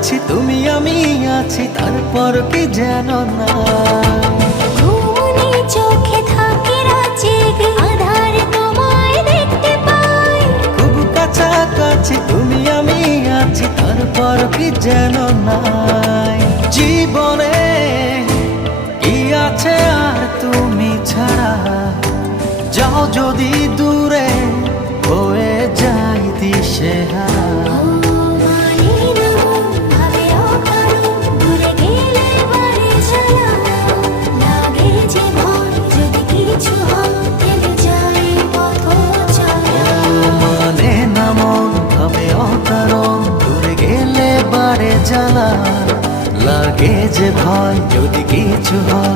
আছি, তুমি আমি আছি, তারপর কি যেন না। ঘুমনি চোখে থাকে রাত জেগে, আধার তোমায় দেখতে পাই। খুব কাছাকাছি তুমি আমি আছি, তারপর কি যেন নাই। জীবনে কি আছে আর তুমি ছাড়া, যাও যদি দূরে হয়ে যাই দিশেহারা। মানে না মন ভাবে অকারণ, দূরে গেলে বাড়ে জ্বালা, লাগে যে ভয় যদি কিছু হয়।